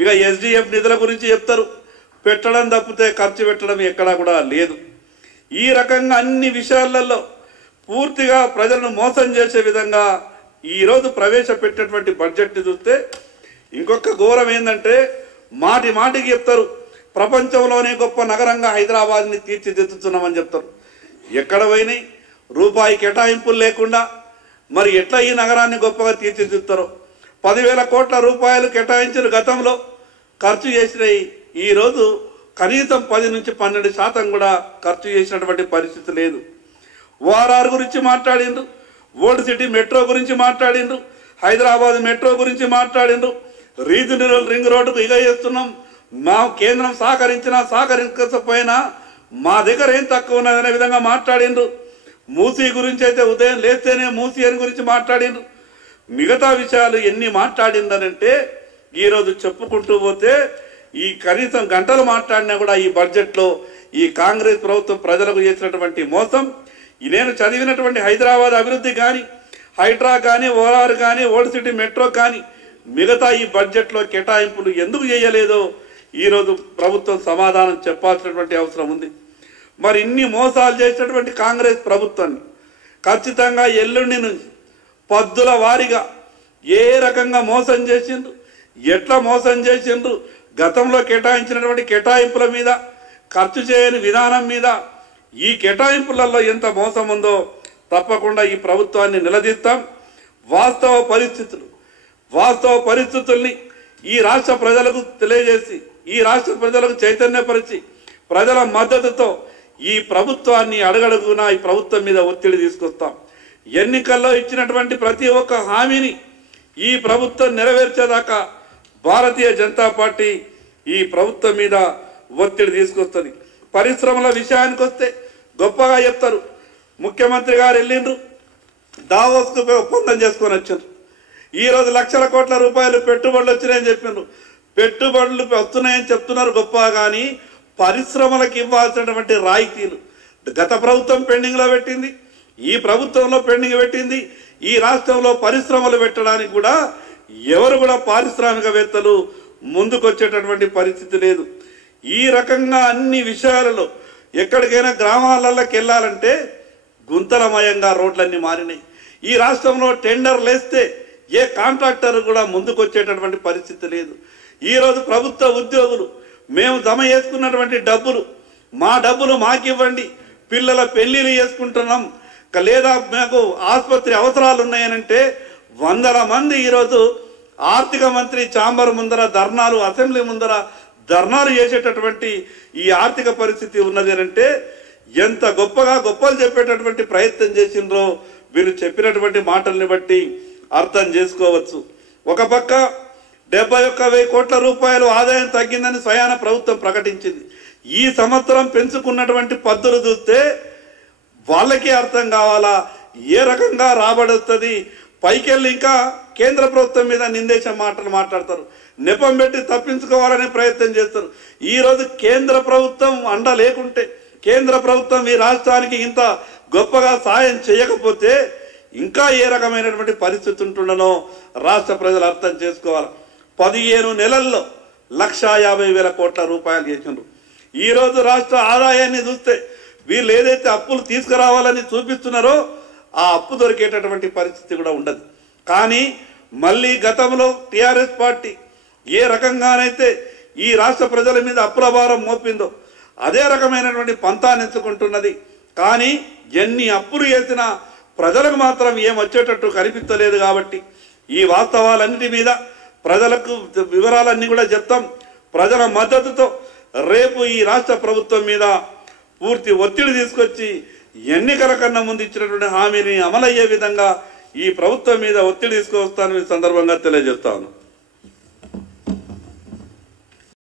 ఇక ఎస్డిఎఫ్ నిధుల గురించి చెప్తారు, పెట్టడం తప్పితే ఖర్చు పెట్టడం ఎక్కడా కూడా లేదు. ఈ రకంగా అన్ని విషయాలలో పూర్తిగా ప్రజలను మోసం చేసే విధంగా ఈరోజు ప్రవేశపెట్టినటువంటి బడ్జెట్ని చూస్తే ఇంకొక ఘోరం ఏంటంటే మాటి మాటికి చెప్తారు ప్రపంచంలోనే గొప్ప నగరంగా హైదరాబాద్ని తీర్చిదిద్దుతున్నామని చెప్తారు. ఎక్కడ పోయినాయి రూపాయి కేటాయింపులు లేకుండా మరి ఎట్లా ఈ నగరాన్ని గొప్పగా తీర్చిదిద్దుతారో. 10,000 కోట్ల రూపాయలు కేటాయించిన గతంలో ఖర్చు చేసినాయి ఈరోజు కనీసం 10 నుంచి 12% కూడా ఖర్చు చేసినటువంటి పరిస్థితి లేదు. ఓఆర్ఆర్ గురించి మాట్లాడిండ్రు, ఓల్డ్ సిటీ మెట్రో గురించి మాట్లాడిండ్రు, హైదరాబాద్ మెట్రో గురించి మాట్లాడిండ్రు, రీజనల్ రింగ్ రోడ్డుకు ఇగ చేస్తున్నాం, మా కేంద్రం సహకరించినా సహకరించకపోయినా మా దగ్గర ఏం తక్కువ ఉన్నదనే విధంగా మాట్లాడిండ్రు. మూసీ గురించి అయితే ఉదయం లేస్తేనే మూసీ అని గురించి మాట్లాడిండ్రు. మిగతా విషయాలు ఎన్ని మాట్లాడిందనంటే ఈరోజు చెప్పుకుంటూ పోతే ఈ కనీసం గంటలు మాట్లాడినా కూడా ఈ బడ్జెట్లో ఈ కాంగ్రెస్ ప్రభుత్వం ప్రజలకు చేసినటువంటి మోసం, నేను చదివినటువంటి హైదరాబాద్ అభివృద్ధి కానీ, హైడ్రా కానీ, ఓఆర్ఆర్ కానీ, ఓల్డ్ సిటీ మెట్రో కానీ మిగతా ఈ బడ్జెట్లో కేటాయింపులు ఎందుకు చేయలేదో ఈరోజు ప్రభుత్వం సమాధానం చెప్పాల్సినటువంటి అవసరం ఉంది. మరి ఇన్ని మోసాలు చేసినటువంటి కాంగ్రెస్ ప్రభుత్వాన్ని ఖచ్చితంగా ఎల్లుండి నుంచి పద్దుల వారీగా ఏ రకంగా మోసం చేసిండ్రు, ఎట్లా మోసం చేసిండ్రు, గతంలో కేటాయించినటువంటి కేటాయింపుల మీద, ఖర్చు చేయని విధానం మీద, ఈ కేటాయింపులలో ఎంత మోసం ఉందో తప్పకుండా ఈ ప్రభుత్వాన్ని నిలదీస్తాం. వాస్తవ పరిస్థితుల్ని ఈ రాష్ట్ర ప్రజలకు తెలియజేసి, ఈ రాష్ట్ర ప్రజలకు చైతన్యపరిచి, ప్రజల మద్దతుతో ఈ ప్రభుత్వాన్ని అడుగడుగునా ఈ ప్రభుత్వం మీద ఒత్తిడి తీసుకొస్తాం. ఎన్నికల్లో ఇచ్చినటువంటి ప్రతి ఒక్క హామీని ఈ ప్రభుత్వం నెరవేర్చేదాకా భారతీయ జనతా పార్టీ ఈ ప్రభుత్వం మీద ఒత్తిడి తీసుకొస్తుంది. పరిశ్రమల విషయానికి వస్తే గొప్పగా చెప్తారు. ముఖ్యమంత్రి గారు వెళ్ళిండ్రు, దావోస్కు ఒప్పందం చేసుకొని వచ్చారు. ఈరోజు లక్షల కోట్ల రూపాయలు పెట్టుబడులు వచ్చినాయని చెప్పిండ్రు. పెట్టుబడులు వస్తున్నాయని చెప్తున్నారు గొప్పగా, కానీ పరిశ్రమలకు ఇవ్వాల్సినటువంటి రాయితీలు గత ప్రభుత్వం పెండింగ్లో పెట్టింది, ఈ ప్రభుత్వంలో పెండింగ్ పెట్టింది. ఈ రాష్ట్రంలో పరిశ్రమలు పెట్టడానికి కూడా ఎవరు కూడా పారిశ్రామికవేత్తలు ముందుకొచ్చేటటువంటి పరిస్థితి లేదు. ఈ రకంగా అన్ని విషయాలలో ఎక్కడికైనా గ్రామాలలోకి వెళ్ళాలంటే గుంతలమయంగా రోడ్లన్నీ మారినాయి. ఈ రాష్ట్రంలో టెండర్లు వేస్తే ఏ కాంట్రాక్టర్ కూడా ముందుకొచ్చేటటువంటి పరిస్థితి లేదు. ఈరోజు ప్రభుత్వ ఉద్యోగులు మేము జమ చేసుకున్నటువంటి డబ్బులు, మా డబ్బులు మాకివ్వండి, పిల్లల పెళ్లిళ్ళు చేసుకుంటున్నాం లేదా మాకు ఆసుపత్రి అవసరాలు ఉన్నాయనంటే వందల మంది ఈరోజు ఆర్థిక మంత్రి ఛాంబర్ ముందర ధర్నాలు, అసెంబ్లీ ముందర ధర్నాలు చేసేటటువంటి ఈ ఆర్థిక పరిస్థితి ఉన్నది అంటే ఎంత గొప్పలు చెప్పేటటువంటి ప్రయత్నం చేసిండ్రో వీరు చెప్పినటువంటి మాటల్ని బట్టి అర్థం చేసుకోవచ్చు. ఒక పక్క 71,000 కోట్ల రూపాయలు ఆదాయం తగ్గిందని స్వయాన ప్రభుత్వం ప్రకటించింది. ఈ సంవత్సరం పెంచుకున్నటువంటి పద్ధతులు చూస్తే వాళ్ళకే అర్థం కావాలా ఏ రకంగా రాబడుతుంది. పైకెళ్ళి ఇంకా కేంద్ర ప్రభుత్వం మీద నిందేశం మాటలు మాట్లాడతారు, నెపం పెట్టి తప్పించుకోవాలనే ప్రయత్నం చేస్తారు. ఈరోజు కేంద్ర ప్రభుత్వం అండ లేకుంటే, కేంద్ర ప్రభుత్వం ఈ రాష్ట్రానికి ఇంత గొప్పగా సాయం చేయకపోతే ఇంకా ఏ రకమైనటువంటి పరిస్థితి ఉంటుండనో రాష్ట్ర ప్రజలు అర్థం చేసుకోవాలి. 15 నెలల్లో 1,50,000 కోట్ల రూపాయలు చేసినారు. ఈరోజు రాష్ట్ర ఆదాయాన్ని చూస్తే వీళ్ళు ఏదైతే అప్పులు తీసుకురావాలని చూపిస్తున్నారో ఆ అప్పు దొరికేటటువంటి పరిస్థితి కూడా ఉండదు. కానీ మళ్ళీ గతంలో టీఆర్ఎస్ పార్టీ ఏ రకంగానైతే ఈ రాష్ట్ర ప్రజల మీద అప్పుల భారం మోపిందో అదే రకమైనటువంటి పంతాన్ని ఎంచుకుంటున్నది. కానీ ఎన్ని అప్పులు చేసినా ప్రజలకు మాత్రం ఏం వచ్చేటట్టు కనిపించలేదు. కాబట్టి ఈ వాస్తవాలన్నిటి మీద ప్రజలకు వివరాలన్నీ కూడా చెప్తాం. ప్రజల మద్దతుతో రేపు ఈ రాష్ట్ర ప్రభుత్వం మీద పూర్తి ఒత్తిడి తీసుకొచ్చి ఎన్నికల కన్నా ముందు ఇచ్చినటువంటి హామీని అమలయ్యే విధంగా ఈ ప్రభుత్వం మీద ఒత్తిడి తీసుకొస్తానని సందర్భంగా తెలియజేస్తాను.